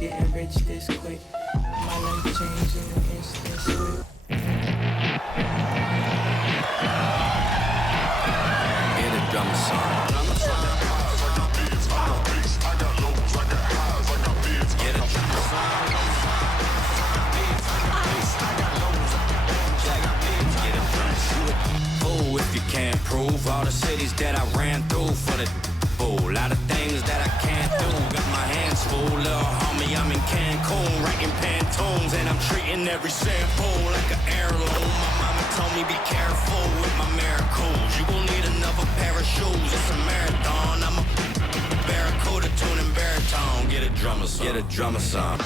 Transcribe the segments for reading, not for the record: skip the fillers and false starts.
getting rich this quick. My life changed in an instant switch. Get a drum song. Oh, if you can't prove all the cities that I ran through for the a lot of things that I can't do. Got my hands full, little homie. I'm in Cancun, writing Pantones, and I'm treating every sample like an heirloom. My mama told me be careful with my miracles. You gon' need another pair of shoes. It's a marathon. I'm a barracuda tuning baritone. Get a drummer song. Get a drummer song.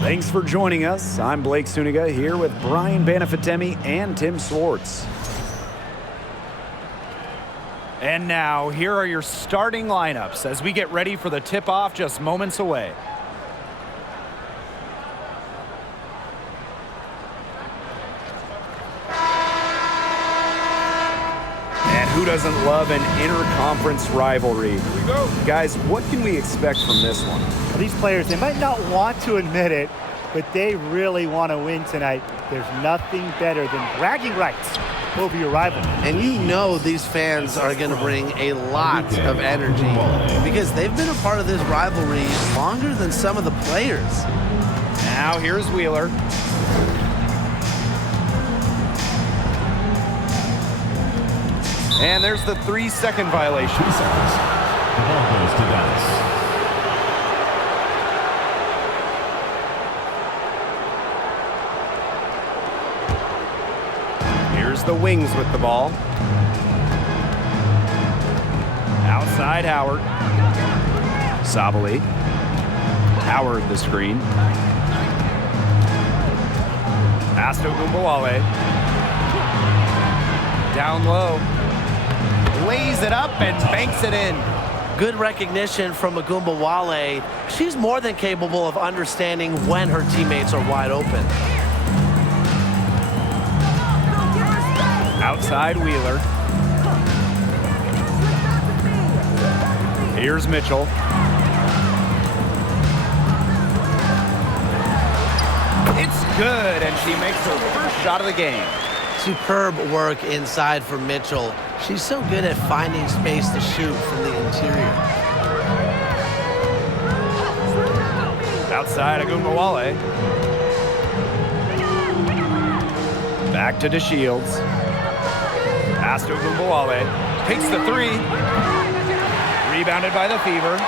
Thanks for joining us. I'm Blake Suniga here with Brian Banafitemi and Tim Swartz. And now, here are your starting lineups as we get ready for the tip-off just moments away. And who doesn't love an inter-conference rivalry? Here we go. Guys, what can we expect from this one? Well, these players, they might not want to admit it, but they really want to win tonight. There's nothing better than bragging rights over your rival. And you know these fans are going to bring a lot of energy because they've been a part of this rivalry longer than some of the players. Now here's Wheeler. And there's the 3-second violation. 3 seconds. The ball goes to Dallas. Here's the Wings with the ball. Outside Howard. Sabali. Howard the screen. Pass to Gumbawale. Down low. Lays it up and banks it in. Good recognition from Agumbawale. She's more than capable of understanding when her teammates are wide open. Outside Wheeler. Here's Mitchell. It's good, and she makes her first shot of the game. Superb work inside for Mitchell. She's so good at finding space to shoot from the interior. Outside Agumbawale. Back to DeShields. Pass to Agumbawale. Takes the three. Rebounded by the Fever.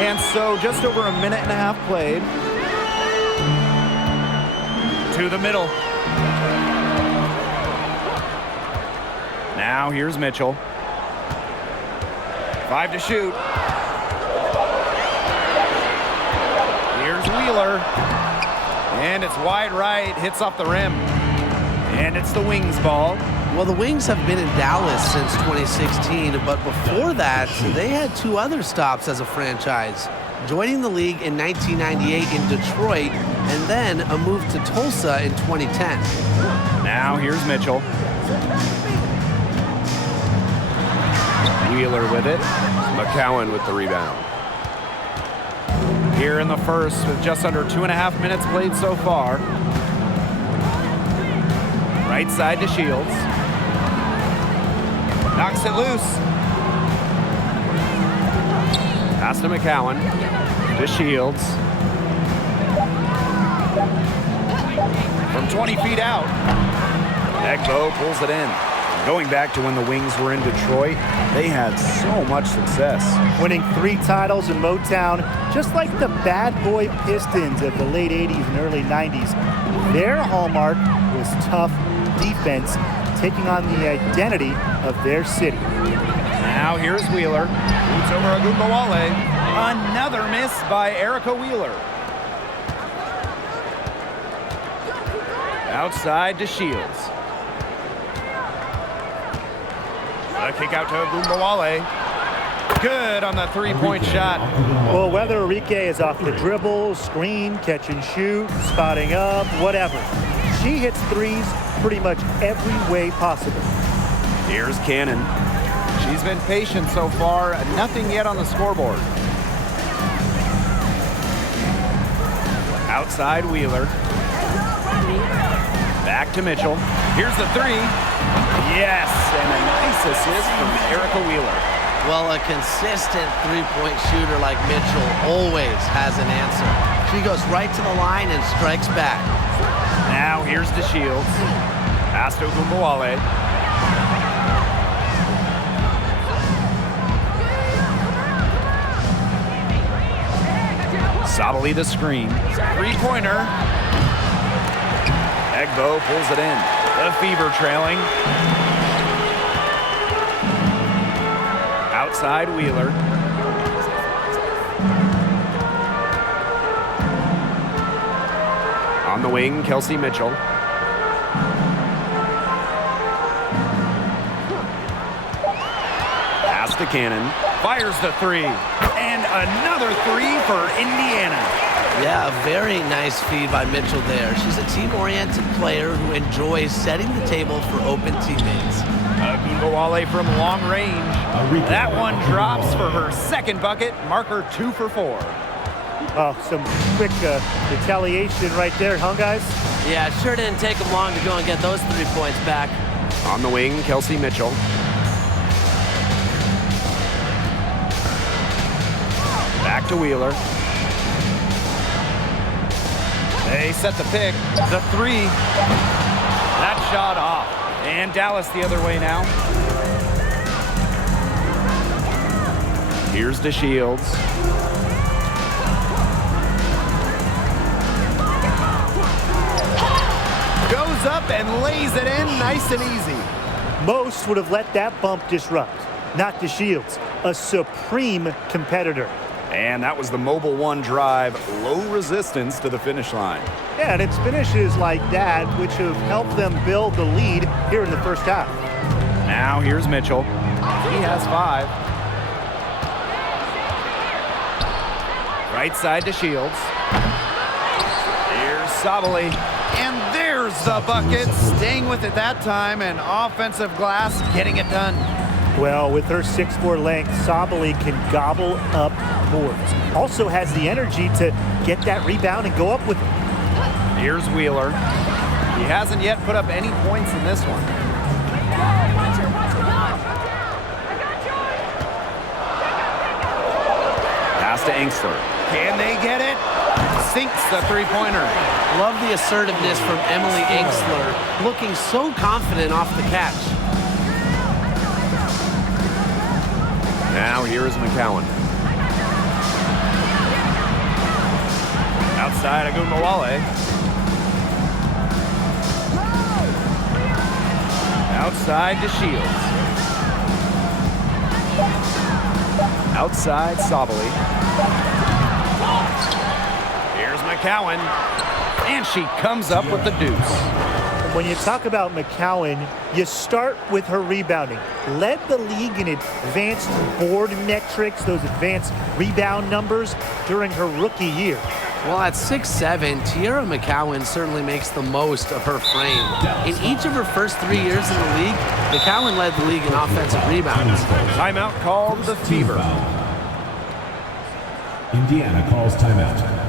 And so just over a minute and a half played. To the middle. Now here's Mitchell. 5 to shoot. Here's Wheeler. And it's wide right, hits off the rim. And it's the Wings ball. Well, the Wings have been in Dallas since 2016, but before that, they had 2 other stops as a franchise. Joining the league in 1998 in Detroit, and then a move to Tulsa in 2010. Now here's Mitchell. Wheeler with it. McCowan with the rebound. Here in the first with just under 2.5 minutes played so far. Right side to Shields. Knocks it loose. Pass to McCowan. To Shields. From 20 feet out. Egbo pulls it in. Going back to when the Wings were in Detroit, they had so much success. Winning 3 titles in Motown, just like the bad boy Pistons of the late 80s and early 90s. Their hallmark was tough defense, taking on the identity of their city. Now here's Wheeler. Boots over Agumbawale. Another miss by Erica Wheeler. Outside to Shields. A kick out to Agumbawale. Good on the 3-point shot. Well, whether Enrique is off the dribble, screen, catch and shoot, spotting up, whatever, she hits threes pretty much every way possible. Here's Cannon. She He's been patient so far. Nothing yet on the scoreboard. Outside Wheeler. Back to Mitchell. Here's the three. Yes, and a nice assist from Erica Wheeler. Well, a consistent three-point shooter like Mitchell always has an answer. She goes right to the line and strikes back. Now here's DeShields. Pass to Ogunbowale. Sabali the screen. Three-pointer. Egbo pulls it in. The Fever trailing. Outside Wheeler. On the wing, Kelsey Mitchell. Pass to Cannon. Fires the three. And another three for Indiana. Yeah, a very nice feed by Mitchell there. She's a team-oriented player who enjoys setting the table for open teammates. Ogunbowale from long range. That one drops for her second bucket. Marker 2 for 4. Oh, some quick retaliation right there, huh, guys? Yeah, it sure didn't take them long to go and get those 3 points back. On the wing, Kelsey Mitchell. Back to Wheeler. They set the pick. The three. That shot off. And Dallas the other way now. Here's DeShields. Goes up and lays it in nice and easy. Most would have let that bump disrupt. Not DeShields, a supreme competitor. And that was the Mobile One drive. Low resistance to the finish line. Yeah, and it's finishes like that which have helped them build the lead here in the first half. Now here's Mitchell. He has 5. Right side to Shields. Here's Sabali. And there's the bucket. Staying with it that time, and offensive glass getting it done. Well, with her 6'4" length, Sabali can gobble up boards. Also has the energy to get that rebound and go up with it. Here's Wheeler. He hasn't yet put up any points in this one. Pass to Engstler. Can they get it? Sinks the three-pointer. Love the assertiveness from Emily Engstler, looking so confident off the catch. Now here is McCowan. Outside Ogunbowale. Outside to Shields. Outside Sabali. Here's McCowan. And she comes up with the deuce. When you talk about McCowan, you start with her rebounding. Led the league in advanced board metrics, those advanced rebound numbers during her rookie year. Well, at 6'7", Tiara McCowan certainly makes the most of her frame. In each of her first 3 years in the league, McCowan led the league in offensive rebounds. Timeout called the Fever. Indiana calls timeout.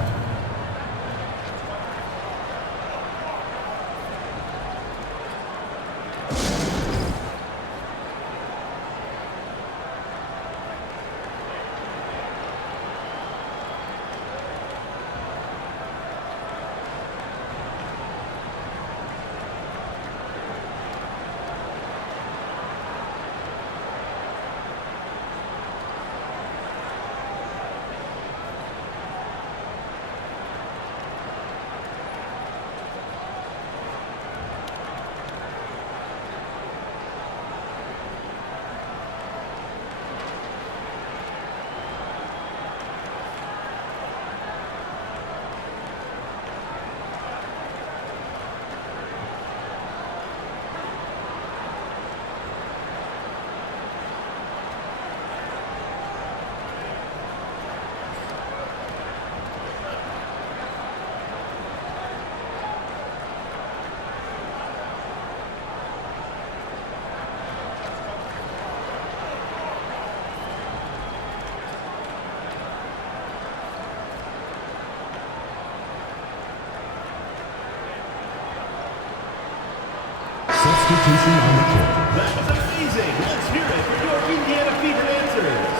Substitution on the court. That was amazing. Let's hear it for your Indiana Fever dancers.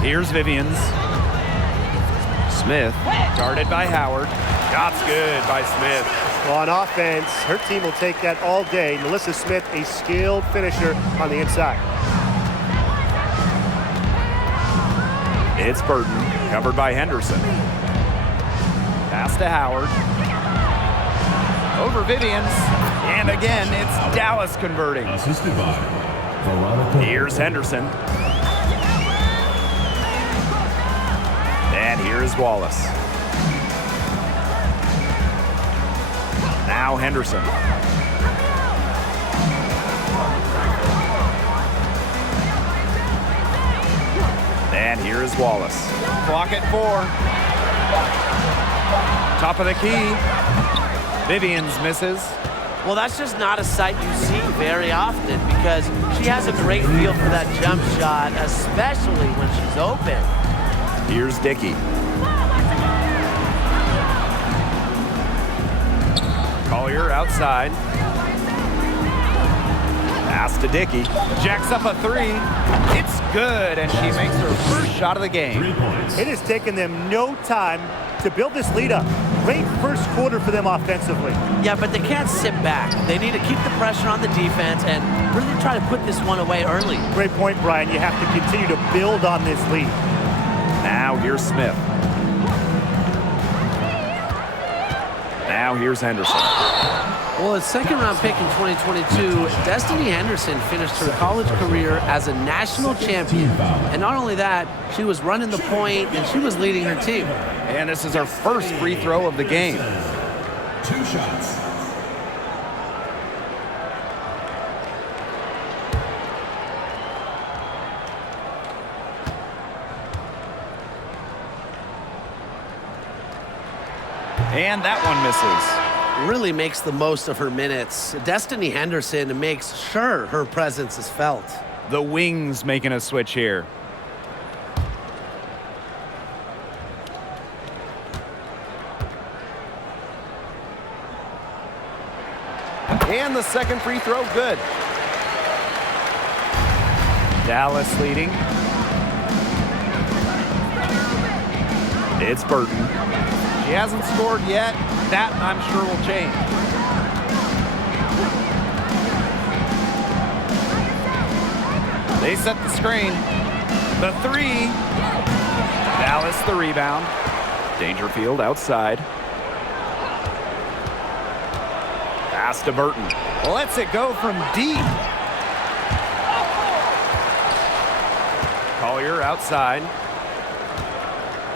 Here's Vivians. Smith, guarded by Howard. Shots good by Smith. Well, on offense, her team will take that all day. Melissa Smith, a skilled finisher on the inside. It's Burton, covered by Henderson. Pass to Howard. Over Vivians. And again, it's Dallas converting. Assisted by Veronica. Here's Henderson. And here's Wallace. Now Henderson. And here's Wallace. Clock at 4. Top of the key. Vivians misses. Well, that's just not a sight you see very often because she has a great feel for that jump shot, especially when she's open. Here's Dickey. Collier outside. Pass to Dickey. Jacks up a 3. It's good, and she makes her first shot of the game. 3 points. It has taken them no time to build this lead up. Great first quarter for them offensively. Yeah, but they can't sit back. They need to keep the pressure on the defense and really try to put this one away early. Great point, Brian. You have to continue to build on this lead. Now here's Smith. Now here's Henderson. Well, a second-round pick in 2022, Destiny Henderson finished her college career as a national champion. And not only that, she was running the point and she was leading her team. And this is her first free throw of the game. 2 shots. And that one misses. Really makes the most of her minutes. Destiny Henderson makes sure her presence is felt. The Wings making a switch here. And the second free throw, good. Dallas leading. It's Burton. She hasn't scored yet. That, I'm sure, will change. They set the screen. The 3. Dallas the rebound. Dangerfield outside. Pass to Burton. Lets it go from deep. Collier outside.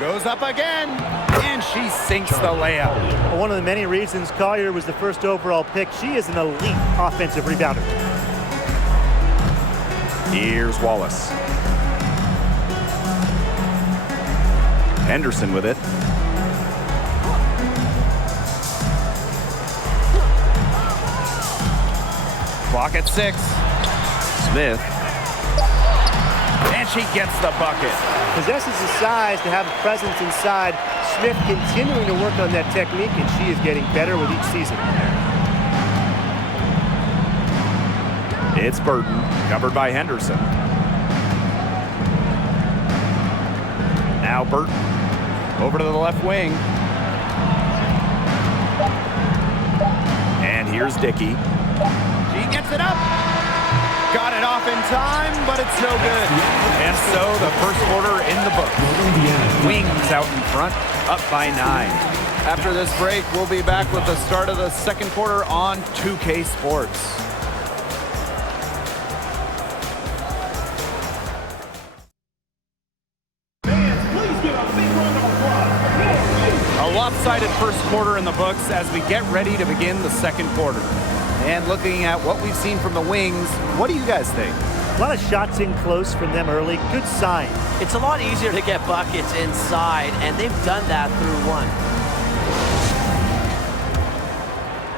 Goes up again. And she sinks the layup. Well, one of the many reasons Collier was the first overall pick, she is an elite offensive rebounder. Here's Wallace. Henderson with it. Clock at 6. Smith. And she gets the bucket. Possesses the size to have a presence inside. Smith continuing to work on that technique, and she is getting better with each season. It's Burton, covered by Henderson. Now Burton, over to the left wing. And here's Dickey. She gets it up. Got it off in time, but it's no good. And so the first quarter in the book. Wings out in front, up by 9. After this break, we'll be back with the start of the second quarter on 2K Sports. A lopsided first quarter in the books as we get ready to begin the second quarter. And looking at what we've seen from the Wings, what do you guys think? A lot of shots in close from them early. Good sign. It's a lot easier to get buckets inside, and they've done that through one.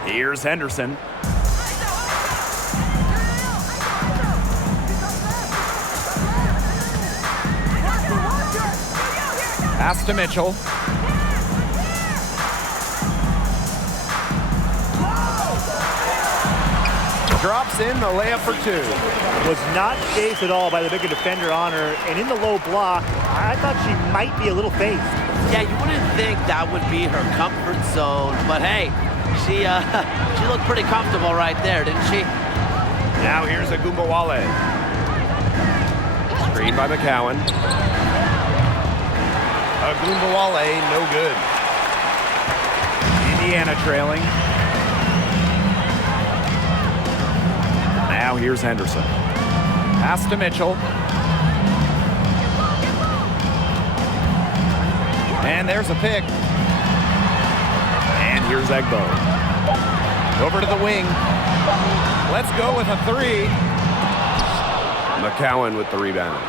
Here's Henderson. Pass to Mitchell. Drops in the layup for two. Was not phased at all by the bigger defender on her, and in the low block, I thought she might be a little phased. Yeah, you wouldn't think that would be her comfort zone, but hey, she looked pretty comfortable right there, didn't she? Now here's Agumbawale. Screen by McCowan. Agumbawale, no good. Indiana trailing. Now here's Henderson. Pass to Mitchell. And there's a pick. And here's Egbo. Over to the wing. Let's go with a three. McCowan with the rebound.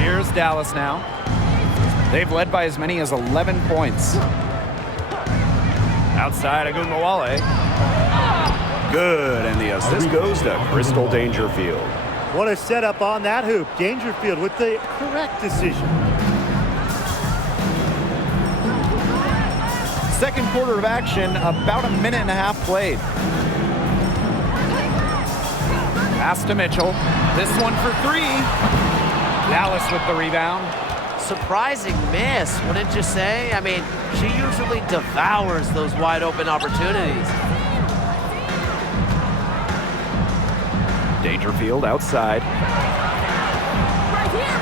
Here's Dallas now. They've led by as many as 11 points. Outside Agumbawale. Good, and the assist goes to Crystal Dangerfield. What a setup on that hoop. Dangerfield with the correct decision. Second quarter of action, about a minute and a half played. Pass to Mitchell. This one for three. Dallas with the rebound. Surprising miss, wouldn't you say? I mean, she usually devours those wide open opportunities. Dangerfield outside. Right here.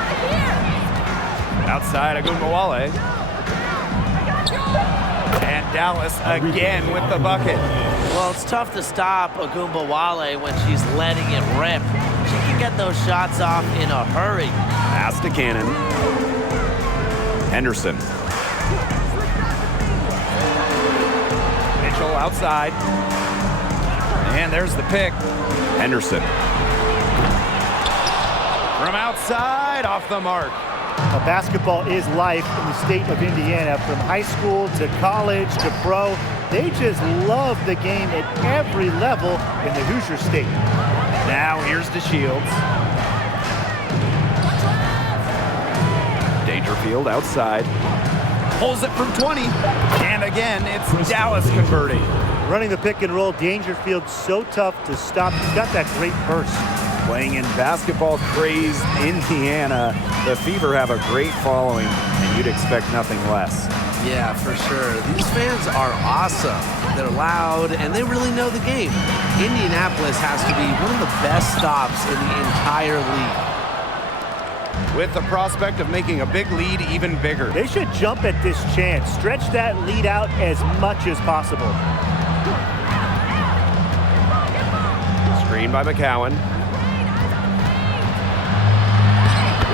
Outside Agumbawale. And Dallas again with the bucket. Well, it's tough to stop Agumbawale when she's letting it rip. She can get those shots off in a hurry. Pass to Cannon. Henderson. Mitchell outside. And there's the pick. Henderson. From outside, off the mark. Now, basketball is life in the state of Indiana. From high school to college to pro, they just love the game at every level in the Hoosier State. Now here's DeShields. Dangerfield outside. Pulls it from 20. And again, it's Dallas converting. Running the pick and roll, Dangerfield so tough to stop. He's got that great burst. Playing in basketball-crazed Indiana, the Fever have a great following, and you'd expect nothing less. Yeah, for sure. These fans are awesome. They're loud, and they really know the game. Indianapolis has to be one of the best stops in the entire league. With the prospect of making a big lead even bigger. They should jump at this chance. Stretch that lead out as much as possible. Screen by McCowan.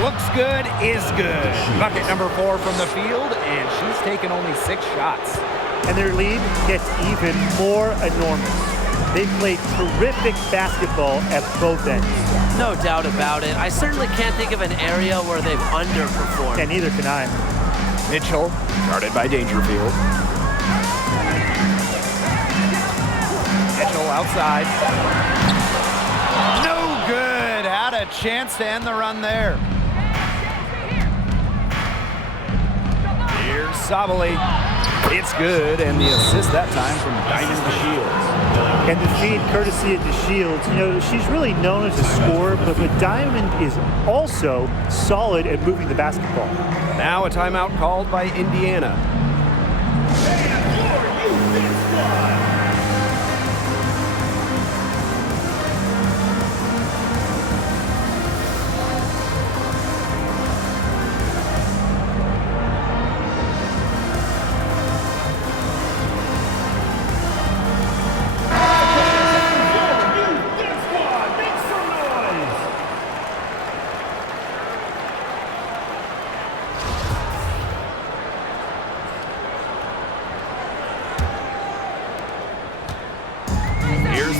Looks good, is good. Bucket number 4 from the field, and she's taken only 6 shots. And their lead gets even more enormous. They play terrific basketball at both ends. No doubt about it. I certainly can't think of an area where they've underperformed. And neither can I. Mitchell, guarded by Dangerfield. Mitchell outside. No good. Had a chance to end the run there. Here's Sabali. It's good, and the assist that time from Diamond DeShields. And the feed courtesy of DeShields. You know, she's really known as a scorer, but Diamond is also solid at moving the basketball. Now a timeout called by Indiana.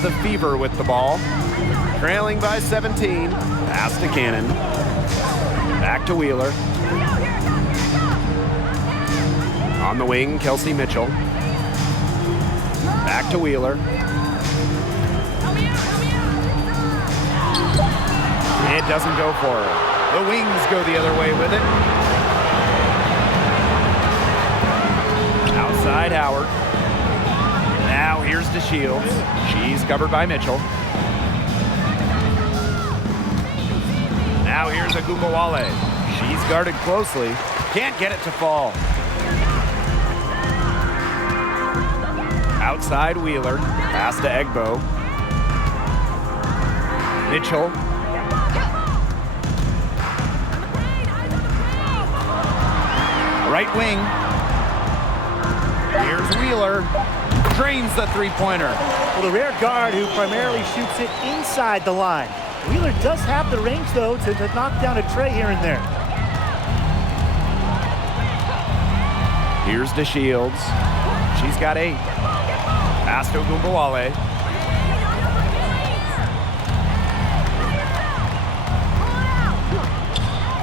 The Fever with the ball, trailing by 17. Pass to Cannon. Back to Wheeler. On the wing, Kelsey Mitchell. Back to Wheeler. It doesn't go for her. The Wings go the other way with it. Howard. Now here's DeShields. She's covered by Mitchell. Now here's Agumbawale. She's guarded closely. Can't get it to fall. Outside Wheeler. Pass to Egbo. Mitchell. Right wing. Here's Wheeler. Drains the three-pointer. Well, the rear guard who primarily shoots it inside the line. Wheeler does have the range, though, to knock down a tray here and there. Here's DeShields. She's got 8. Pass to Agumbawale.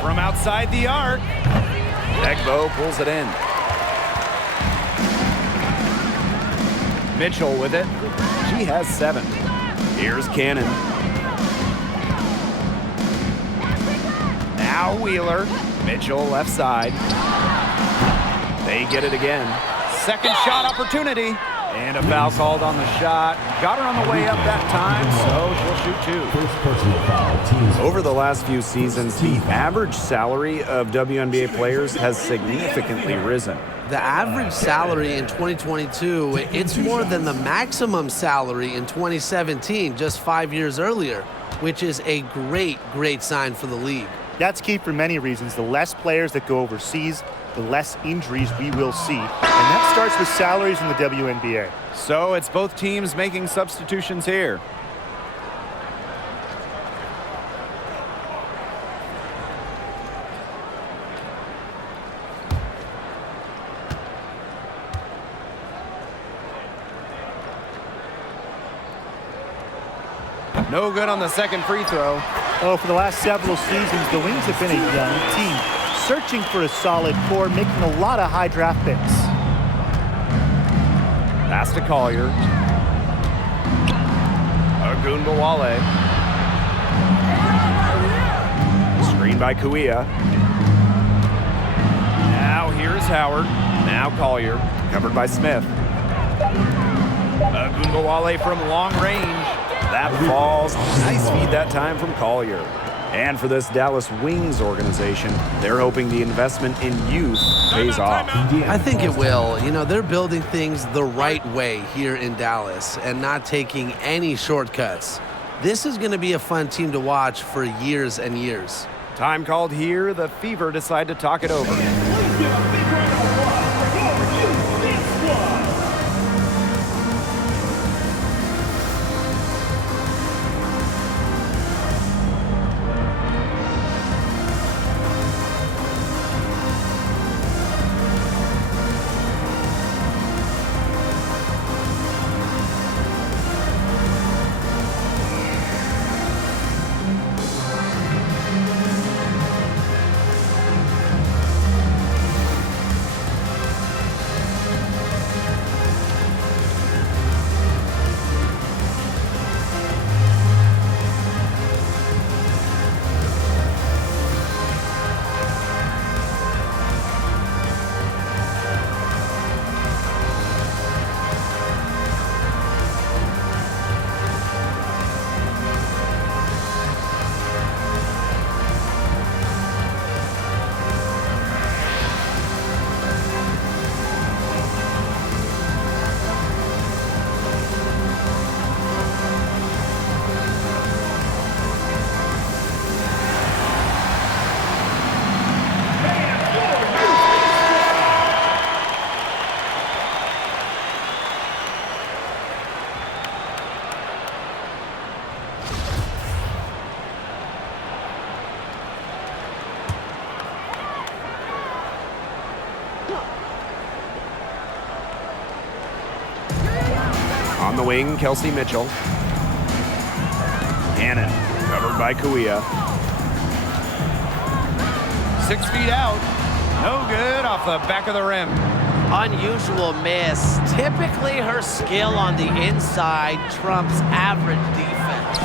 From outside the arc. Egbo pulls it in. Mitchell with it. She has 7. Here's Cannon. Now Wheeler. Mitchell left side. They get it again. Second shot opportunity. And a foul called on the shot. Got her on the way up that time, so she'll shoot 2. First personal foul, teams. Over the last few seasons, the average salary of WNBA players has significantly risen. The average salary in 2022, it's more than the maximum salary in 2017, just 5 years earlier, which is a great sign for the league. That's key for many reasons. The less players that go overseas, the less injuries we will see. And that starts with salaries in the WNBA. So it's both teams making substitutions here. No good on the second free throw. Oh, for the last several seasons, the Wings have been a young team, searching for a solid core, making a lot of high draft picks. Pass to Collier. Agumbawale. Screen by Kuia. Now here's Howard. Now Collier. Covered by Smith. Agumbawale from long range. That falls. Nice feed that time from Collier. And for this Dallas Wings organization, they're hoping the investment in youth pays off. I think it will. You know, they're building things the right way here in Dallas and not taking any shortcuts. This is going to be a fun team to watch for years and years. Time called here. The Fever decide to talk it over. Let's give a big round of applause for your youth squad. On the wing, Kelsey Mitchell. Cannon, covered by Kuia. 6 feet out. No good off the back of the rim. Unusual miss. Typically her skill on the inside trumps average defense.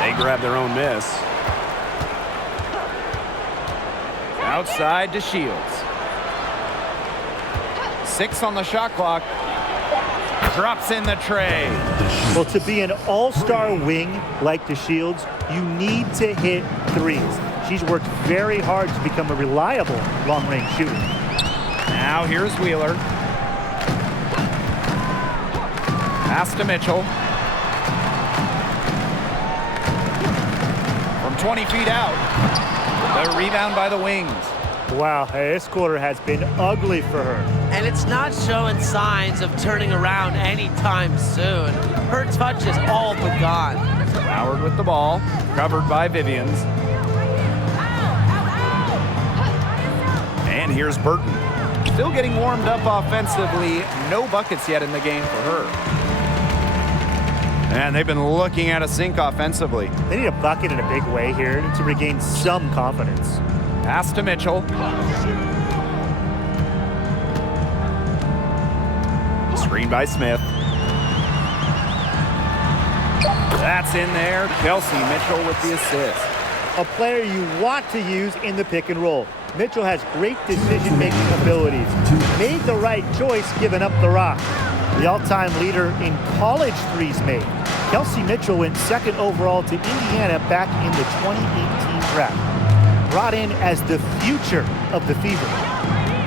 They grab their own miss. Outside to Shields. 6 on the shot clock. Drops in the tray. Well, to be an all-star wing like DeShields, you need to hit threes. She's worked very hard to become a reliable long-range shooter. Now here's Wheeler. Pass to Mitchell. From 20 feet out. The rebound by the Wings. Wow, this quarter has been ugly for her. And it's not showing signs of turning around anytime soon. Her touch is all but gone. Howard with the ball, covered by Vivians. And here's Burton. Still getting warmed up offensively. No buckets yet in the game for her. And they've been looking at a sink offensively. They need a bucket in a big way here to regain some confidence. Pass to Mitchell. Screen by Smith. That's in there. Kelsey Mitchell with the assist. A player you want to use in the pick and roll. Mitchell has great decision-making abilities. Made the right choice giving up the rock. The all-time leader in college threes made. Kelsey Mitchell went second overall to Indiana back in the 2018 draft. Brought in as the future of the Fever.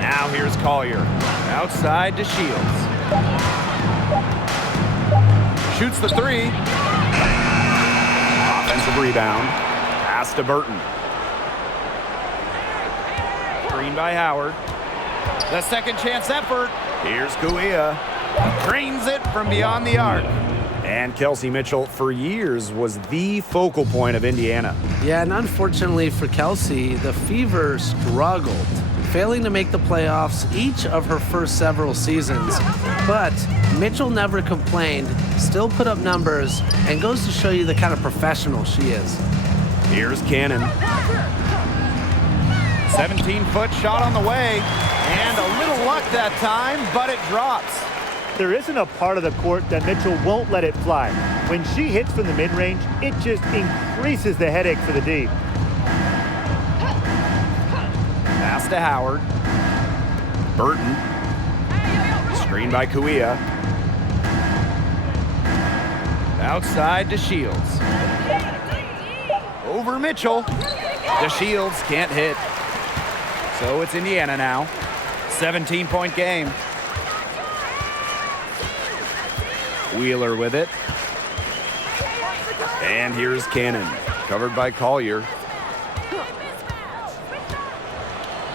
Now here's Collier. Outside to Shields. Shoots the three. Offensive rebound. Pass to Burton. Screen by Howard. The second chance effort. Here's Kuia. Drains it from beyond the arc. And Kelsey Mitchell, for years, was the focal point of Indiana. Yeah, and unfortunately for Kelsey, the Fever struggled, failing to make the playoffs each of her first several seasons. But Mitchell never complained, still put up numbers, and goes to show you the kind of professional she is. Here's Cannon. 17-foot shot on the way, and a little luck that time, but it drops. There isn't a part of the court that Mitchell won't let it fly. When she hits from the mid-range, it just increases the headache for the D. Pass to Howard. Burton. Screen by Kuia. Outside to Shields. Over Mitchell. The Shields can't hit. So it's Indiana now. 17-point game. Wheeler with it. And here's Cannon, covered by Collier.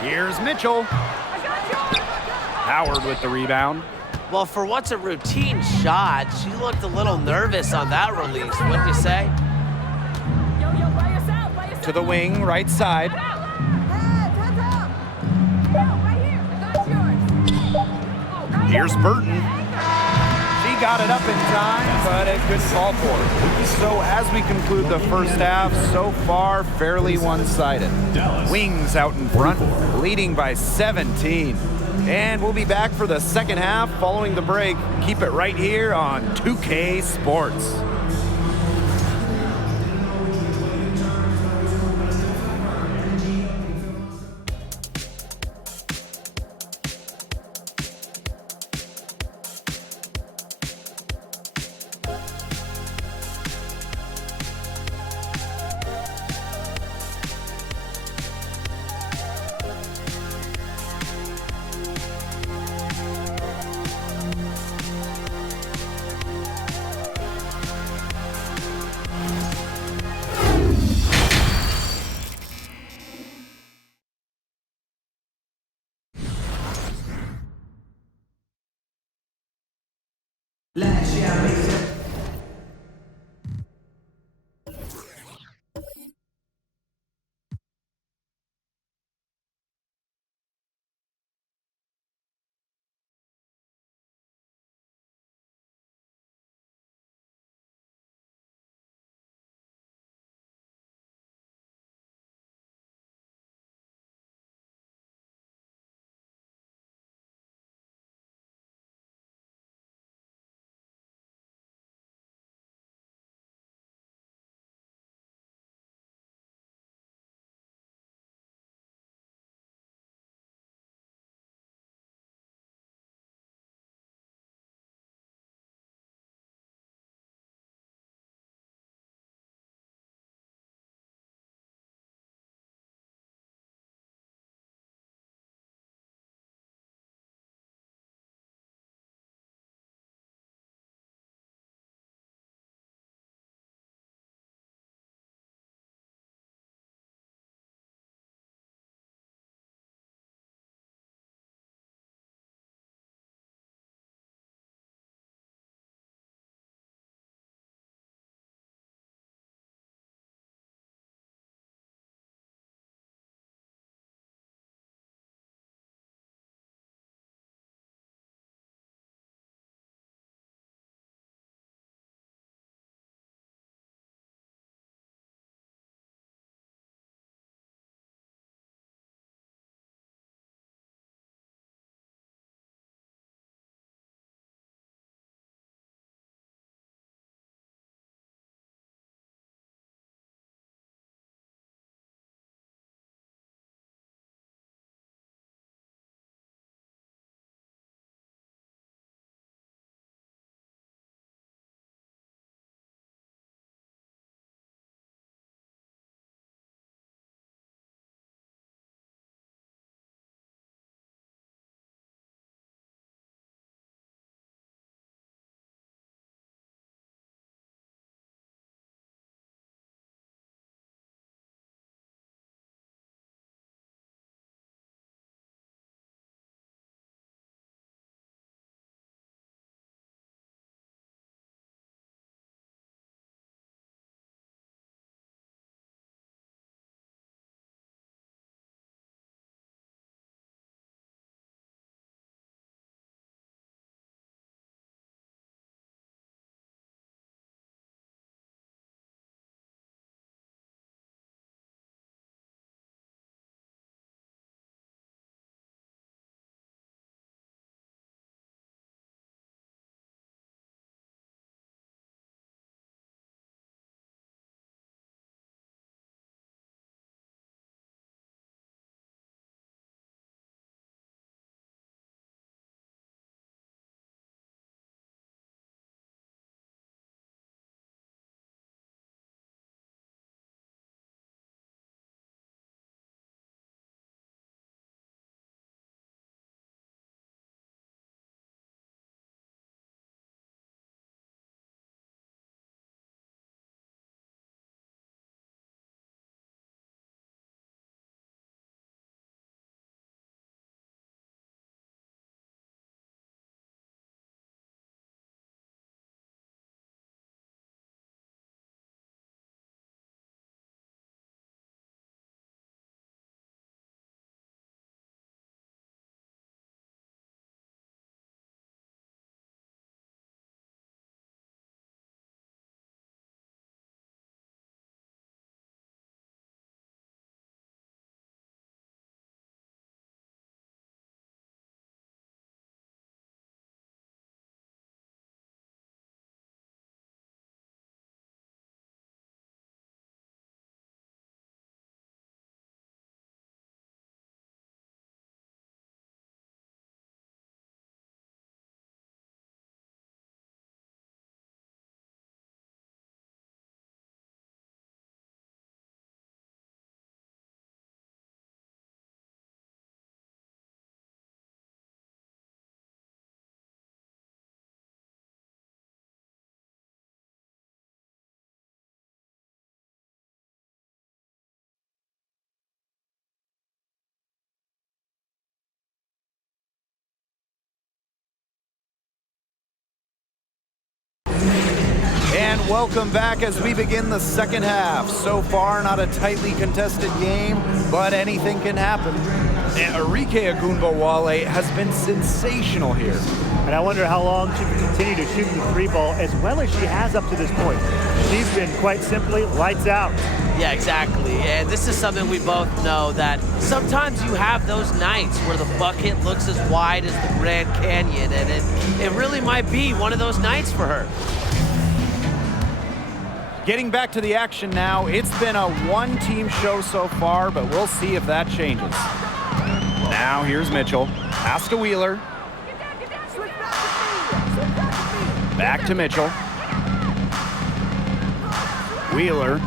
Here's Mitchell. Howard with the rebound. Well, for what's a routine shot, she looked a little nervous on that release, wouldn't you say? To the wing, right side. Here's Burton. She got it up in time, but it couldn't fall for her. So as we conclude the first half, so far fairly one-sided. Wings out in front, leading by 17. And we'll be back for the second half following the break. Keep it right here on 2K Sports. welcome back as we begin the second half. So far, not a tightly contested game, but anything can happen. And Arike Ogunbowale has been sensational here. And I wonder how long she can continue to shoot the three ball as well as she has up to this point. She's been quite simply lights out. Yeah, exactly. And this is something we both know, that sometimes you have those nights where the bucket looks as wide as the Grand Canyon, and it really might be one of those nights for her. Getting back to the action now, it's been a one-team show so far, but we'll see if that changes. Now here's Mitchell, pass to Wheeler. Back to Mitchell. Wheeler.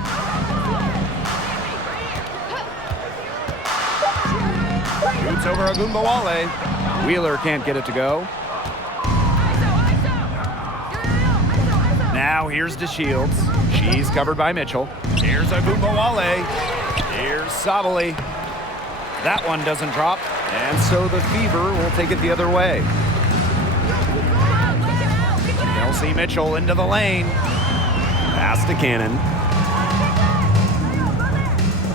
Shoots over Ogunbowale. Wheeler can't get it to go. Now here's DeShields. She's covered by Mitchell. Here's Ogunbowale. Here's Sabali. That one doesn't drop, and so the Fever will take it the other way. Kelsey Mitchell into the lane. Pass to Cannon.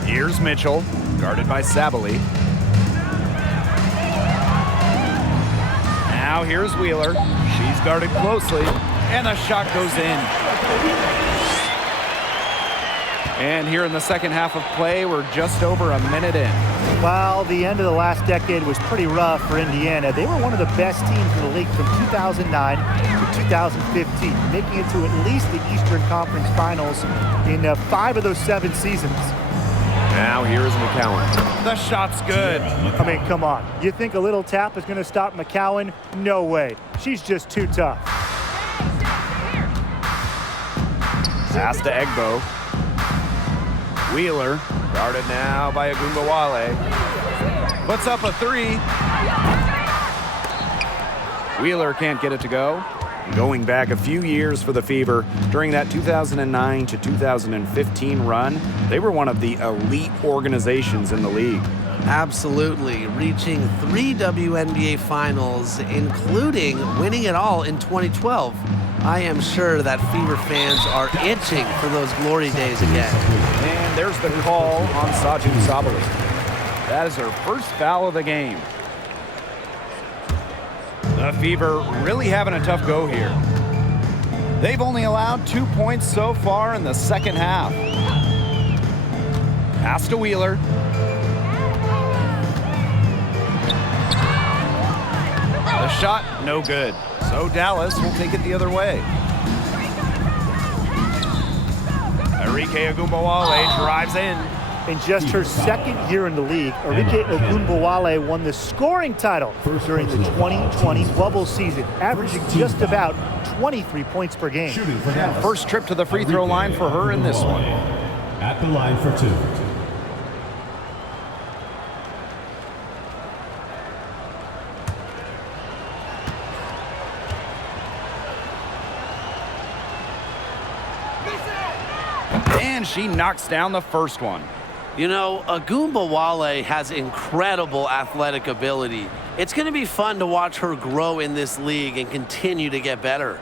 Here's Mitchell, guarded by Sabali. Now here's Wheeler. She's guarded closely, and the shot goes in. And here in the second half of play, we're just over a minute in. While the end of the last decade was pretty rough for Indiana, they were one of the best teams in the league from 2009 to 2015, making it to at least the Eastern Conference Finals in 5 of those 7 seasons. Now here's McCowan. The shot's good. I mean, come on. You think a little tap is going to stop McCowan? No way. She's just too tough. Pass to Egbo. Wheeler, guarded now by Ogunbowale. Puts up a three. Wheeler can't get it to go. Going back a few years for the Fever, during that 2009 to 2015 run, they were one of the elite organizations in the league. Absolutely, reaching 3 WNBA finals, including winning it all in 2012. I am sure that Fever fans are itching for those glory days again. And there's the call on Saju Sabali. That is her first foul of the game. The Fever really having a tough go here. They've only allowed 2 points so far in the second half. Pass to Wheeler. The shot, no good. So Dallas will take it the other way. Arike Ogunbowale drives in. In just her second year in the league, Arike Ogunbowale won the scoring title during the 2020 bubble season, averaging just about 23 points per game. First trip to the free throw line for her in this one. At the line for 2. And she knocks down the first one. You know, Ogunbowale has incredible athletic ability. It's going to be fun to watch her grow in this league and continue to get better.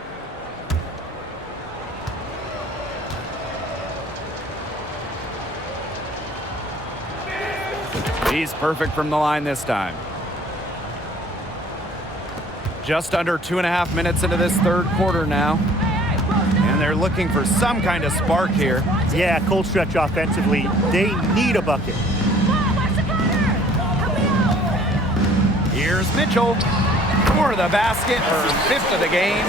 She's perfect from the line this time. Just under 2.5 minutes into this third quarter now. And they're looking for some kind of spark here. Yeah, cold stretch offensively. They need a bucket. Here's Mitchell for the basket, her 5th of the game.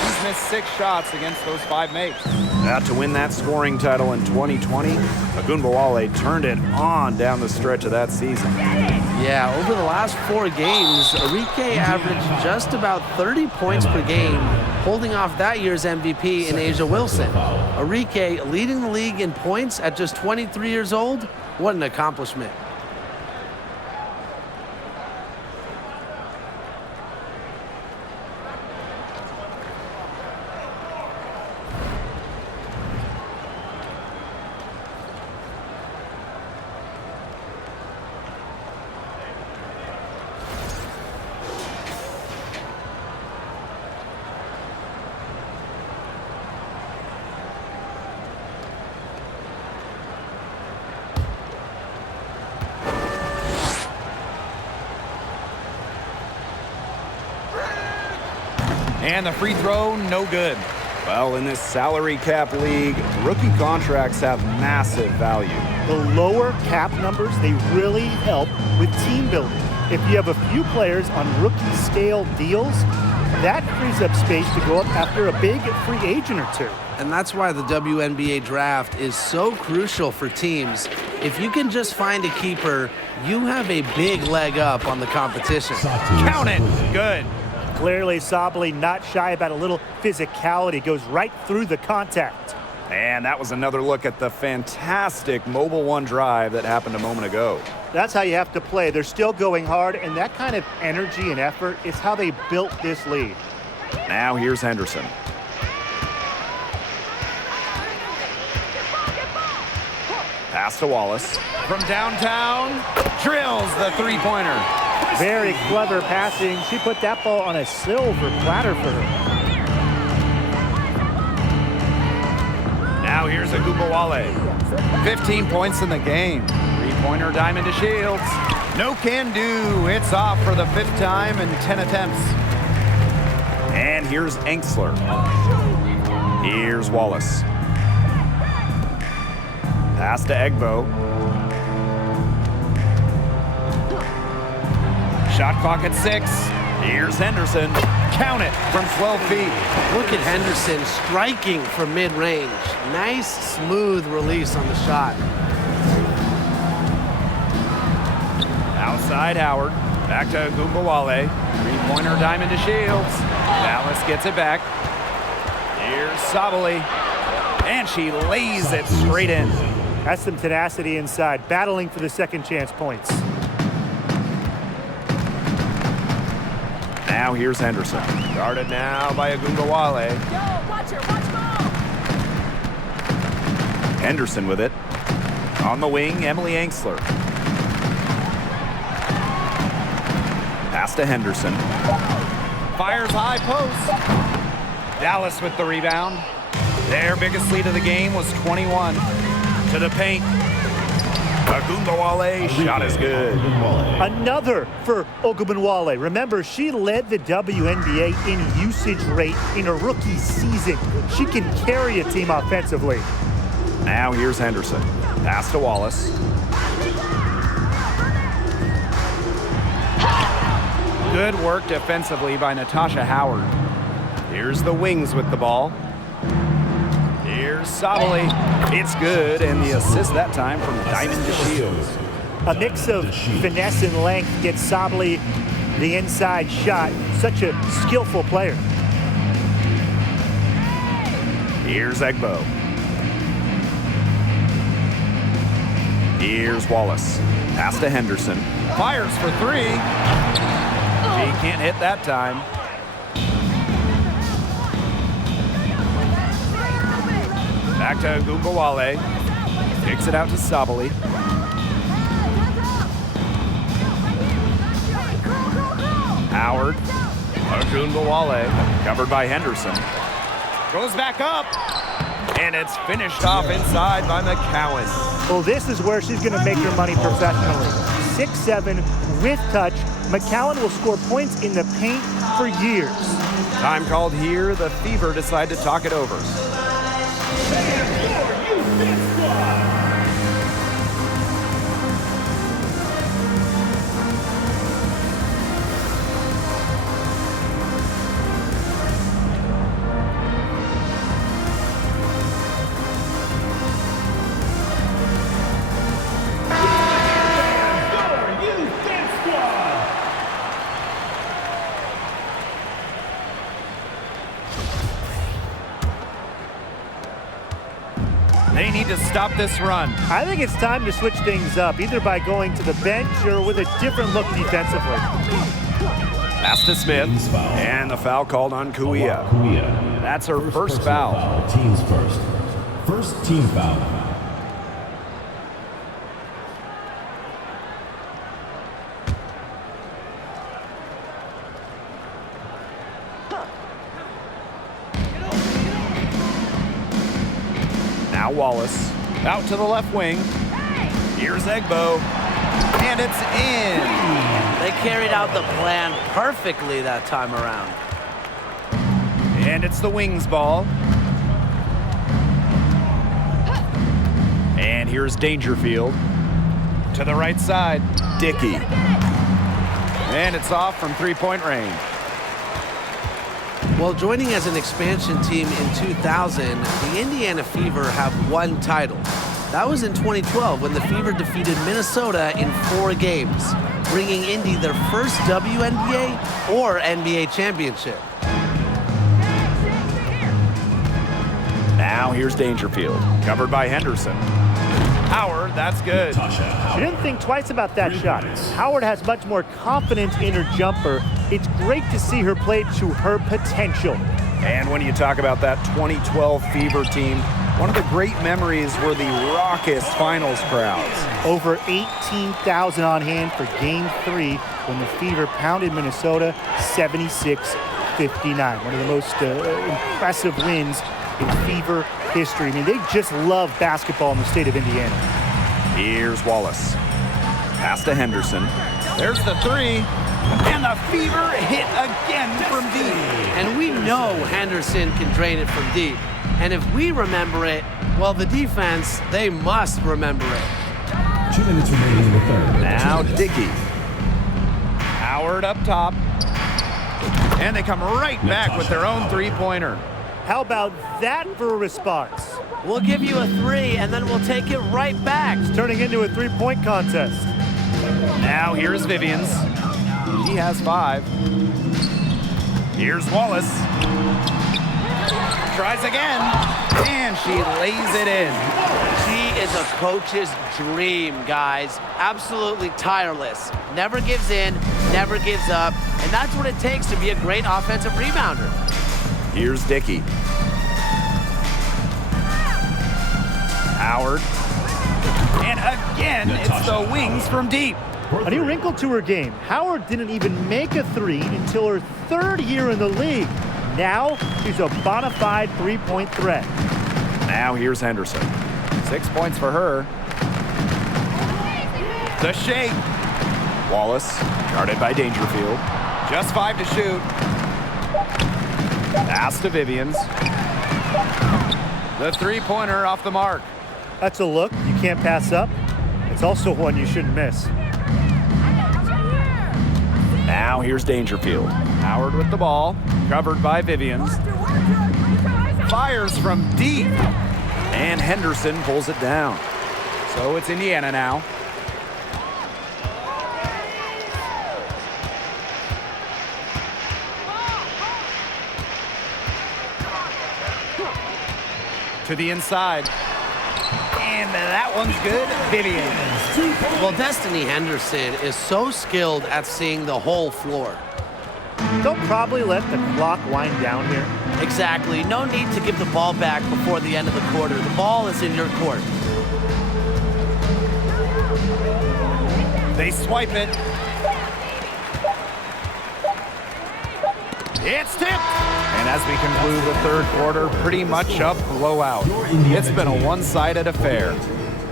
She's missed 6 shots against those 5 makes. Now to win that scoring title in 2020, Ogunbowale turned it on down the stretch of that season. Yeah, over the last 4 games, Arike averaged just about 30 points per game, holding off that year's MVP in Asia Wilson. Arike leading the league in points at just 23 years old. What an accomplishment. And the free throw, no good. Well, in this salary cap league, rookie contracts have massive value. The lower cap numbers, they really help with team building. If you have a few players on rookie scale deals, that frees up space to go up after a big free agent or two. And that's why the WNBA draft is so crucial for teams. If you can just find a keeper, you have a big leg up on the competition. Count it. Good. Clearly, Sabally not shy about a little physicality, goes right through the contact. And that was another look at the fantastic Mobile One drive that happened a moment ago. That's how you have to play. They're still going hard, and that kind of energy and effort is how they built this lead. Now here's Henderson. Pass to Wallace. From downtown, drills the three-pointer. Very clever passing. She put that ball on a silver platter for her. Now here's Agumbawale. 15 points in the game. Three-pointer diamond to Shields. No can do. It's off for the 5th time in 10 attempts. And here's Enksler. Here's Wallace. Pass to Egbo. Shot clock at 6. Here's Henderson. Count it from 12 feet. Look at Henderson striking from mid-range. Nice, smooth release on the shot. Outside Howard. Back to Agumbawale. Three-pointer diamond to Shields. Dallas gets it back. Here's Sabally. And she lays it straight in. That's some tenacity inside, battling for the second chance points. Now here's Henderson. Guarded now by Agumbawale. Yo, watch her, watch ball. Henderson with it. On the wing, Emily Enksler. Pass to Henderson. Fires high post. Dallas with the rebound. Their biggest lead of the game was 21. To the paint. Agumbawale, shot is good. Another for Ogunbowale. Remember, she led the WNBA in usage rate in a rookie season. She can carry a team offensively. Now here's Henderson. Pass to Wallace. Good work defensively by Natasha Howard. Here's the wings with the ball. Here's Sabally. It's good, and the assist that time from Diamond to Shields. A mix of finesse and length gets Sabally the inside shot. Such a skillful player. Here's Egbo. Here's Wallace. Pass to Henderson. Fires for 3. She can't hit that time. Back to Agumbawale. Kicks it out to Sabally. Howard. Agumbawale. Covered by Henderson. Goes back up. And it's finished off inside by McCowan. Well, this is where she's going to make her money professionally. 6'7", with touch. McCowan will score points in the paint for years. Time called here. The Fever decide to talk it over. They need to stop this run. I think it's time to switch things up, either by going to the bench or with a different look defensively. Pass to Smith, and the foul called on Kuia. That's her first foul. Team's first. First team foul. Now Wallace, out to the left wing. Here's Egbo, and it's in. They carried out the plan perfectly that time around. And it's the Wings ball. And here's Dangerfield. To the right side, Dickey. And it's off from three-point range. Well, joining as an expansion team in 2000, the Indiana Fever have one title. That was in 2012 when the Fever defeated Minnesota in 4 games, bringing Indy their first WNBA or NBA championship. Now here's Dangerfield, covered by Henderson. Howard, that's good. She didn't think twice about that shot. Howard has much more confidence in her jumper. It's great to see her play to her potential. And when you talk about that 2012 Fever team, one of the great memories were the raucous finals crowds. Over 18,000 on hand for Game 3 when the Fever pounded Minnesota 76-59. One of the most impressive wins in Fever history. I mean, they just love basketball in the state of Indiana. Here's Wallace. Pass to Henderson. There's the three. And the Fever hit again from deep. And we know Henderson can drain it from deep. And if we remember it, well, the defense, they must remember it. 2 minutes remaining in the third. Now Dickey. Howard up top. And they come right back with their own three-pointer. How about that for a response? We'll give you a 3, and then we'll take it right back. It's turning into a three-point contest. Now here's Vivians. She has 5. Here's Wallace. Tries again. And she lays it in. She is a coach's dream, guys. Absolutely tireless. Never gives in, never gives up. And that's what it takes to be a great offensive rebounder. Here's Dickey. Howard. And again, it's the Wings from deep. A new wrinkle to her game. Howard didn't even make a 3 until her 3rd year in the league. Now, she's a bona fide three-point threat. Now here's Henderson. 6 points for her. The shake. Wallace, guarded by Dangerfield. Just 5 to shoot. Pass to Vivians. The three-pointer off the mark. That's a look you can't pass up. It's also one you shouldn't miss. Now here's Dangerfield. Howard with the ball, covered by Vivians. Fires from deep. And Henderson pulls it down. So it's Indiana now. To the inside. And that one's good. Vivians. Well, Destiny Henderson is so skilled at seeing the whole floor. They'll probably let the clock wind down here. Exactly. No need to give the ball back before the end of the quarter. The ball is in your court. They swipe it. It's tipped. And as we conclude the 3rd quarter, pretty much a blowout. It's been a one-sided affair.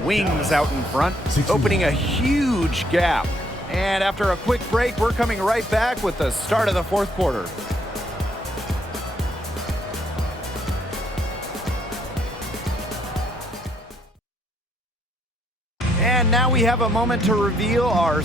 Wings out in front, opening a huge gap. And after a quick break, we're coming right back with the start of the 4th quarter. And now we have a moment to reveal our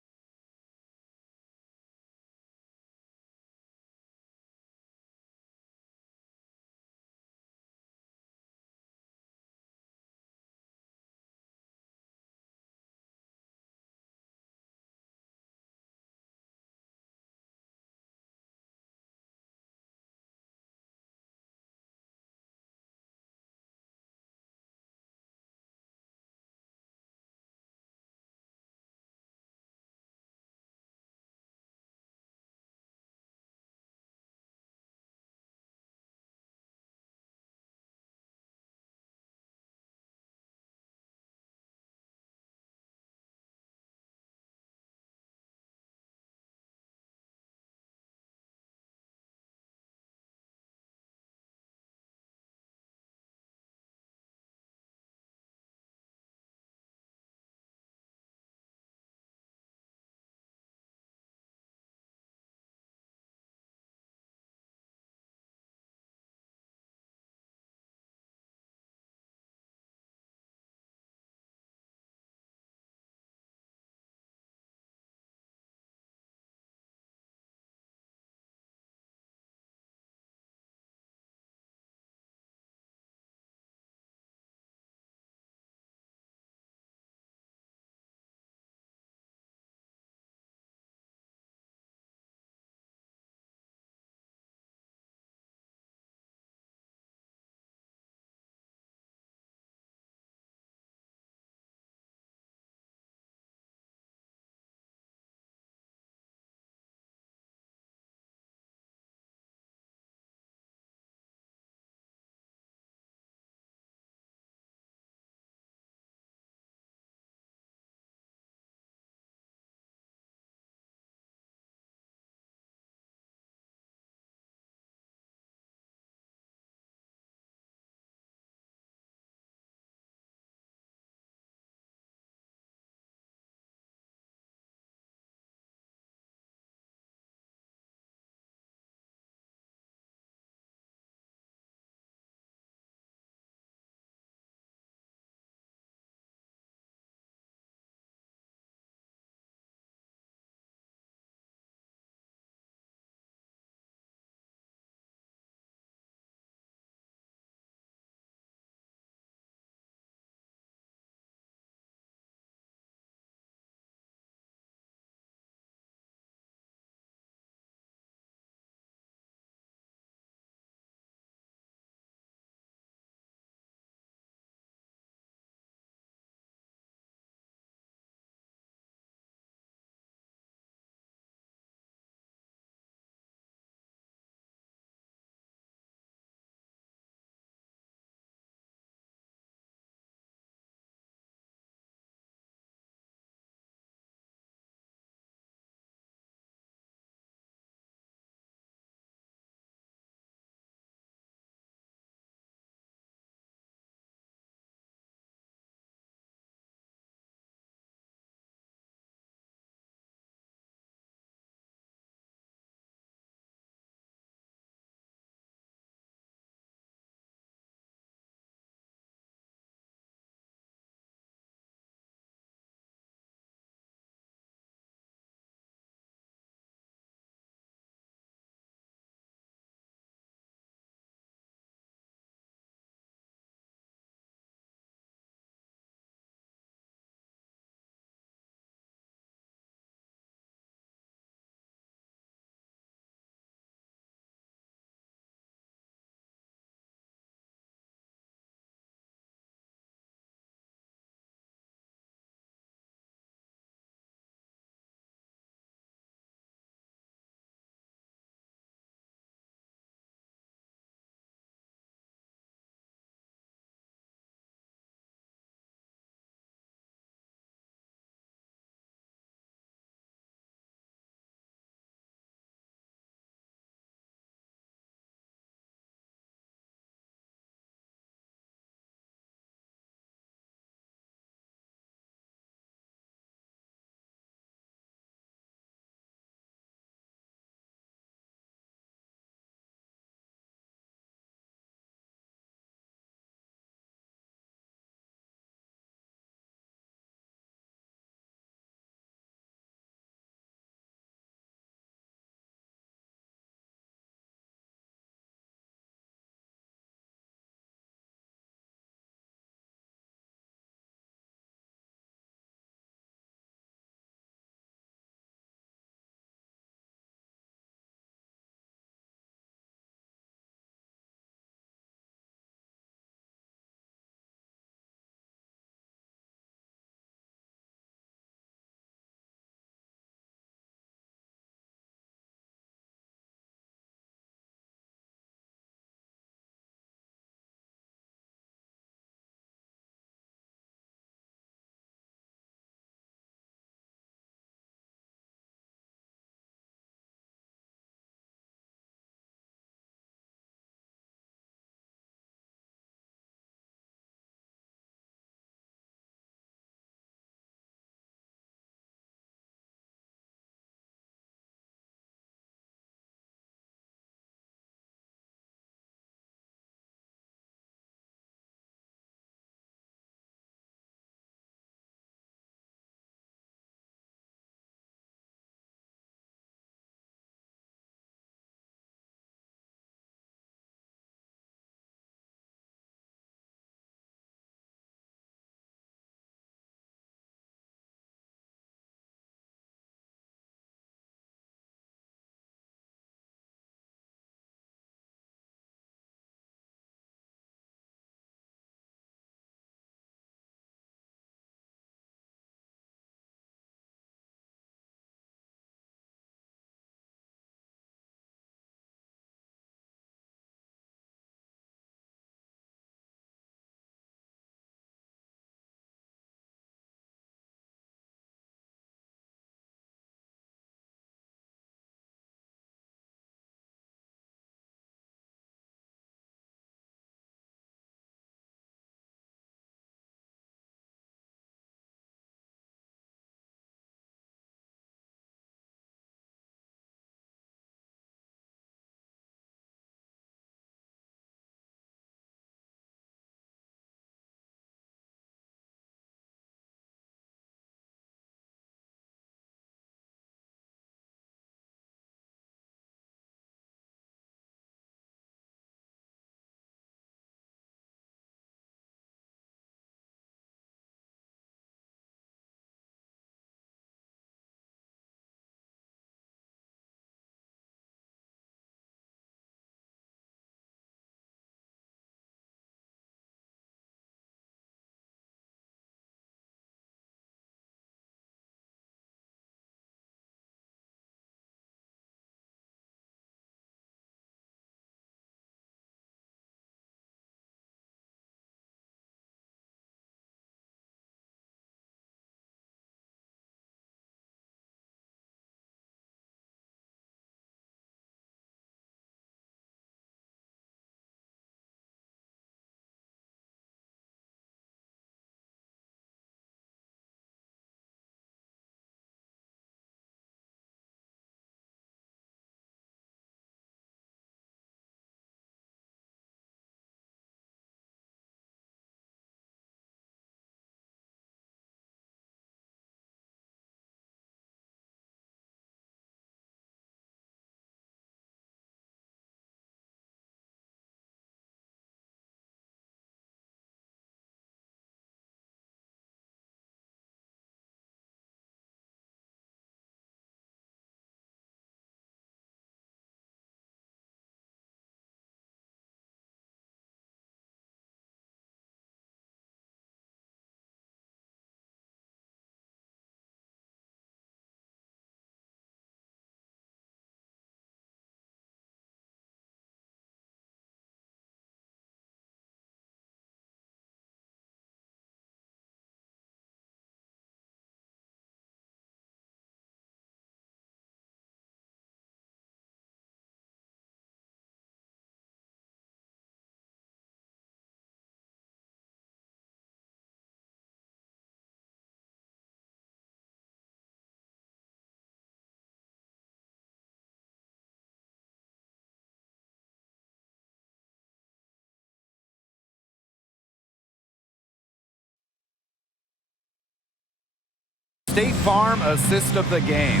State Farm assist of the game.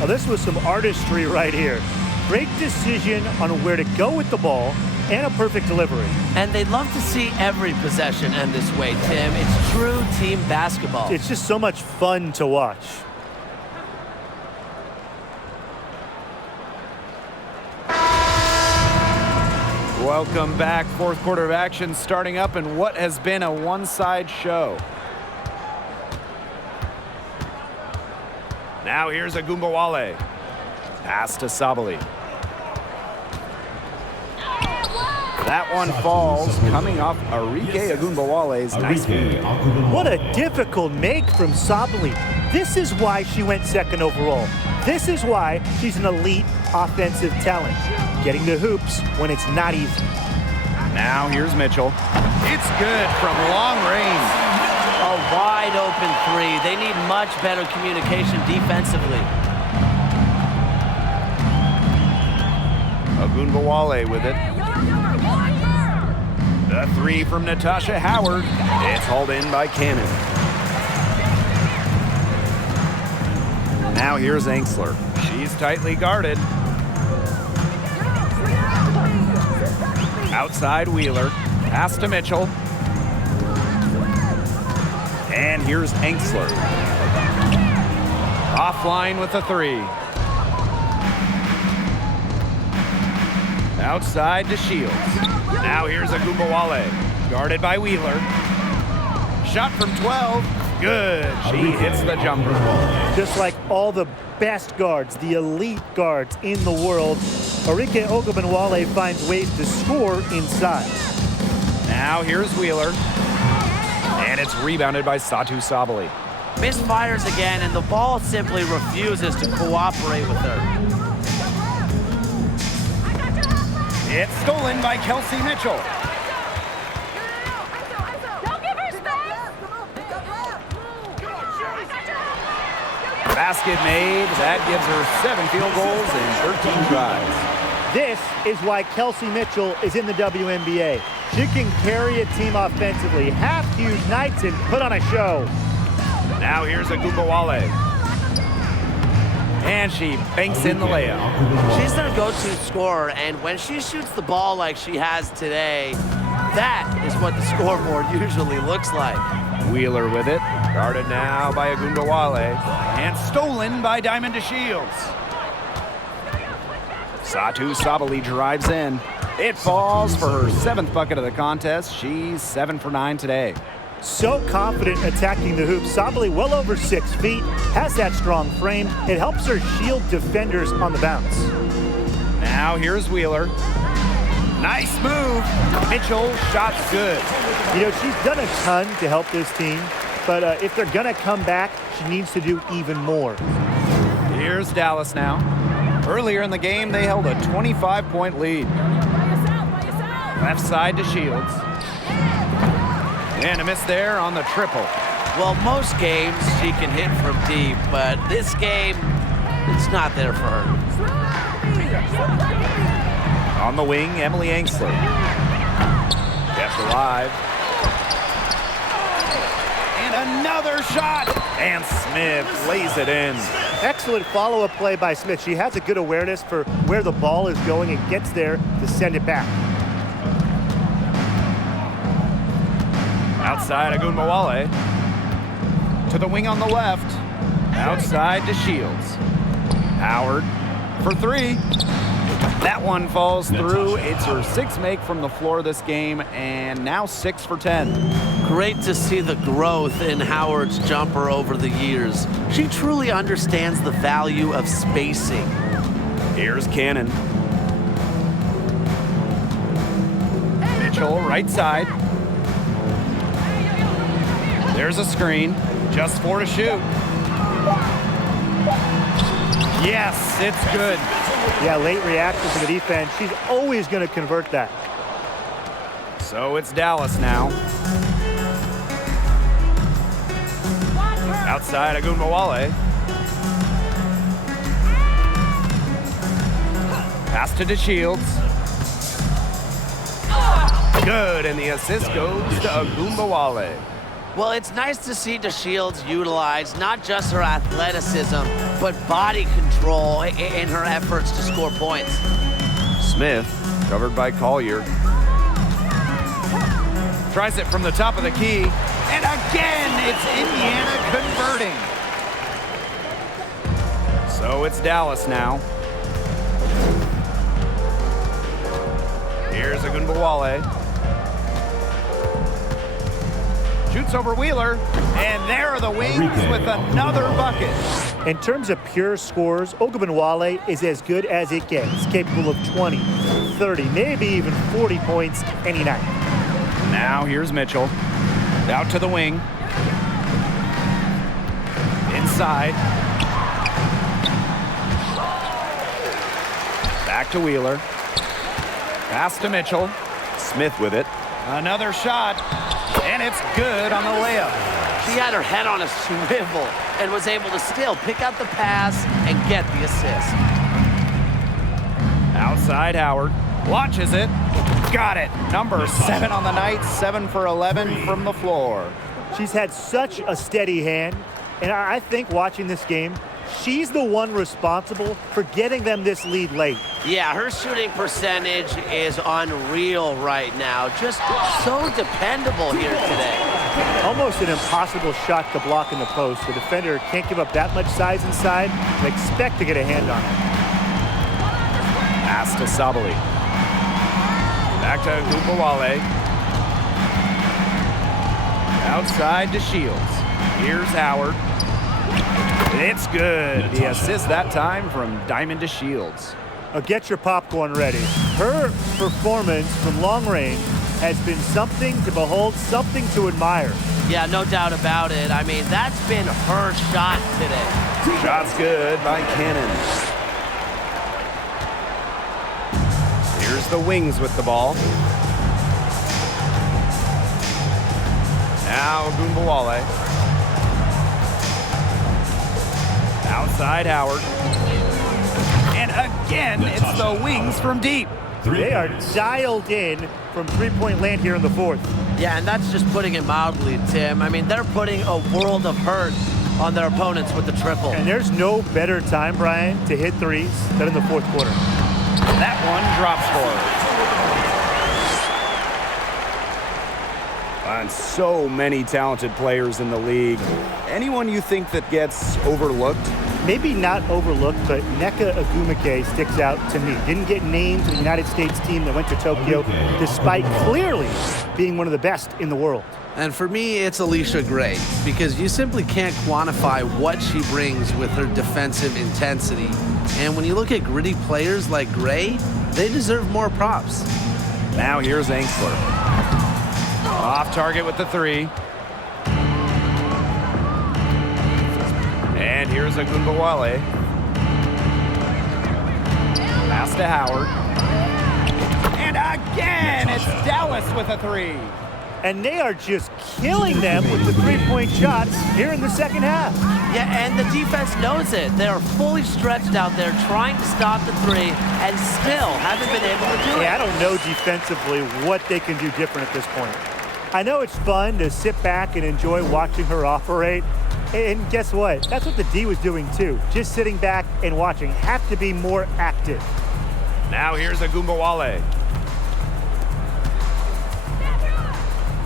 Now, this was some artistry right here. Great decision on where to go with the ball and a perfect delivery. And they'd love to see every possession end this way, Tim. It's true team basketball. It's just so much fun to watch. Welcome back. Fourth quarter of action starting up in what has been a one-side show. Now here's Agumbawale. Pass to Sabali. That one falls, coming off Arike Agumbawale's nice move. What a difficult make from Sabali. This is why she went second overall. This is why she's an elite offensive talent. Getting to hoops when it's not easy. Now here's Mitchell. It's good from long range. A wide open three. They need much better communication defensively. Agumbawale with it. The three from Natasha Howard. It's hauled in by Cannon. Now here's Angsler. She's tightly guarded. Outside Wheeler. Pass to Mitchell. And here's Angsler. Offline with the three. Outside to Shields. Now here's Agumbawale. Guarded by Wheeler. Shot from 12. Good. She hits the jumper. Just like all the best guards, the elite guards in the world, Arike Ogunbowale finds ways to score inside. Now here's Wheeler. And it's rebounded by Satu Sabali. Misfires again, and the ball simply refuses to cooperate with her. It's stolen by Kelsey Mitchell. Don't give her space! Basket made. That gives her 7 field goals and 13 tries. This is why Kelsey Mitchell is in the WNBA. She can carry a team offensively, have huge nights, and put on a show. Now here's Agumbawale. And she banks in the layup. She's their go-to scorer, and when she shoots the ball like she has today, that is what the scoreboard usually looks like. Wheeler with it. Guarded now by Agumbawale. And stolen by Diamond DeShields. Satu Sabali drives in. It falls for her 7th bucket of the contest. She's 7 for 9 today. So confident attacking the hoop. Sabali well over 6 feet, has that strong frame. It helps her shield defenders on the bounce. Now here's Wheeler. Nice move. Mitchell, shot's good. You know, she's done a ton to help this team, but if they're gonna come back, she needs to do even more. Here's Dallas now. Earlier in the game, they held a 25-point lead. Left side to Shields. And a miss there on the triple. Well, most games she can hit from deep, but this game, it's not there for her. On the wing, Emily Angsler. Kept alive. And another shot! And Smith lays it in. Excellent follow-up play by Smith. She has a good awareness for where the ball is going and gets there to send it back. Outside Agumbawale. To the wing on the left. Outside to Shields. Howard for 3. That one falls through. It's her 6th make from the floor this game, and now 6 for 10. Great to see the growth in Howard's jumper over the years. She truly understands the value of spacing. Here's Cannon. Mitchell, right side. There's a screen. Just 4 to shoot. Yes, it's good. Yeah, late reaction to the defense. She's always going to convert that. So it's Dallas now. Outside Agumbawale. Pass to DeShields. Good, and the assist goes to Agumbawale. Well, it's nice to see DeShields utilize not just her athleticism, but body control in her efforts to score points. Smith, covered by Collier. Tries it from the top of the key. And again, it's Indiana converting. So it's Dallas now. Here's Agunbowale. Shoots over Wheeler, and there are the Wings with another bucket. In terms of pure scores, Ogunbowale is as good as it gets, capable of 20, 30, maybe even 40 points any night. Now here's Mitchell. Out to the wing. Inside. Back to Wheeler. Pass to Mitchell. Smith with it. Another shot, and it's good on the layup. She had her head on a swivel and was able to still pick out the pass and get the assist. Outside Howard. Launches it. Got it. Number 7 on the night. 7 for 11 from the floor. She's had such a steady hand, and I think watching this game, she's the one responsible for getting them this lead late. Yeah, her shooting percentage is unreal right now. Just so dependable here today. Almost an impossible shot to block in the post. The defender can't give up that much size inside and expect to get a hand on it. Pass to Sabali. Back to Agunbowale. Outside to Shields. Here's Howard. It's good. The assist that time from Diamond to Shields. Get your popcorn ready. Her performance from long range has been something to behold, something to admire. Yeah, no doubt about it. I mean, that's been her shot today. Shot's good by Cannon. Here's the Wings with the ball. Now Agunbowale. Outside Howard. And again, it's the Wings from deep. They are dialed in from three-point land here in the fourth. Yeah, and that's just putting it mildly, Tim. I mean, they're putting a world of hurt on their opponents with the triple. And there's no better time, Brian, to hit threes than in the fourth quarter. That one drops for her. And so many talented players in the league. Anyone you think that gets overlooked? Maybe not overlooked, but Nneka Ogwumike sticks out to me. Didn't get named to the United States team that went to Tokyo, despite clearly being one of the best in the world. And for me, it's Alicia Gray, because you simply can't quantify what she brings with her defensive intensity. And when you look at gritty players like Gray, they deserve more props. Now here's Angsler. Off target with the three. And here's Agunbowale. Pass to Howard. And again, it's Dallas with a three. And they are just killing them with the three-point shots here in the second half. Yeah, and the defense knows it. They're fully stretched out there trying to stop the three and still haven't been able to do it. Yeah, I don't know defensively what they can do different at this point. I know it's fun to sit back and enjoy watching her operate. And guess what? That's what the D was doing too. Just sitting back and watching. Have to be more active. Now here's Agunbowale.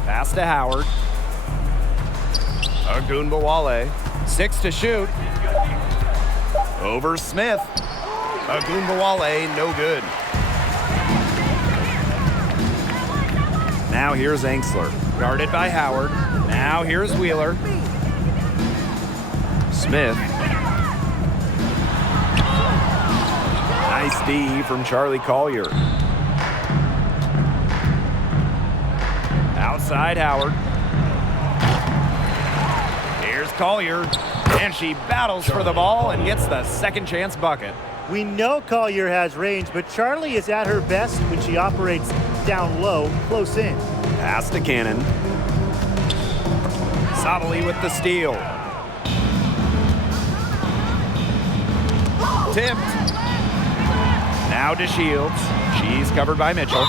Pass to Howard. Agunbowale. 6 to shoot. Over Smith. Agunbowale, no good. Now here's Angsler. Guarded by Howard. Now here's Wheeler. Smith. Nice D from Charlie Collier. Outside Howard. Here's Collier. And she battles for the ball and gets the second chance bucket. We know Collier has range, but Charlie is at her best when she operates down low, close in. Pass to Cannon. Sabali with the steal. Tipped. Now to Shields. She's covered by Mitchell.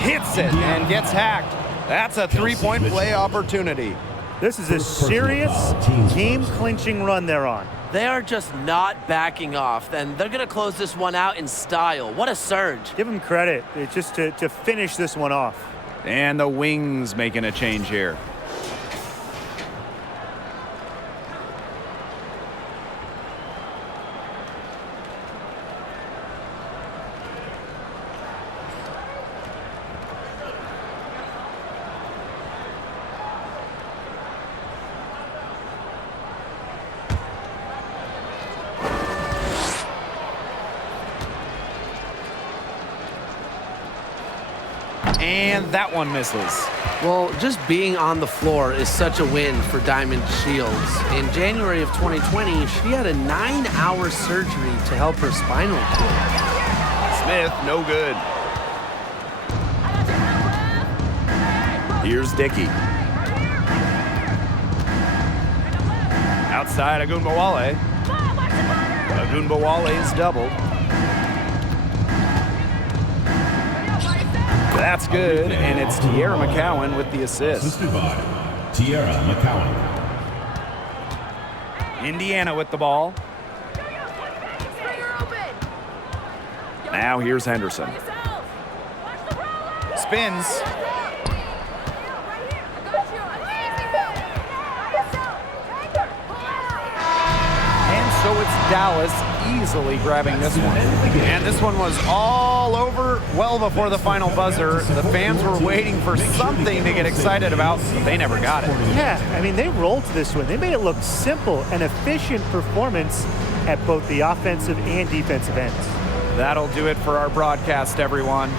Hits it and gets hacked. That's a three-point play opportunity. This is a serious team-clinching run they're on. They are just not backing off, and they're going to close this one out in style. What a surge. Give them credit. It's just to finish this one off. And the Wings making a change here. And that one misses. Well, just being on the floor is such a win for Diamond Shields. In January of 2020, she had a 9-hour surgery to help her spinal cord. Smith, no good. Here's Dickey. Outside Agunbowale. Agunbowale is doubled. That's good, and it's Tierra McCowan with the assist. Assisted by Tierra McCowan. Indiana with the ball. Now here's Henderson. Spins. And so it's Dallas easily grabbing this one. And this one was all over well before the final buzzer. The fans were waiting for something to get excited about, but they never got it. Yeah, I mean, they rolled to this one. They made it look simple and efficient performance at both the offensive and defensive ends. That'll do it for our broadcast, everyone.